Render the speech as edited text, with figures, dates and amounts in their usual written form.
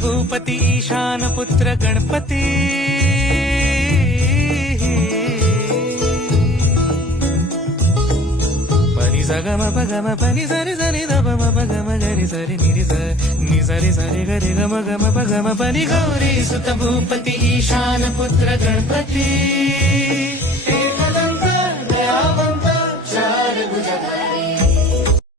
भूपती ईशान पुत्र गणपती पनी सगम पगम पनी सरी सरी दब पगम गरी सरी नि सरी सरी गरी गम गम पगम पनी गौरी सुत भूपती ईशान पुत्र गणपती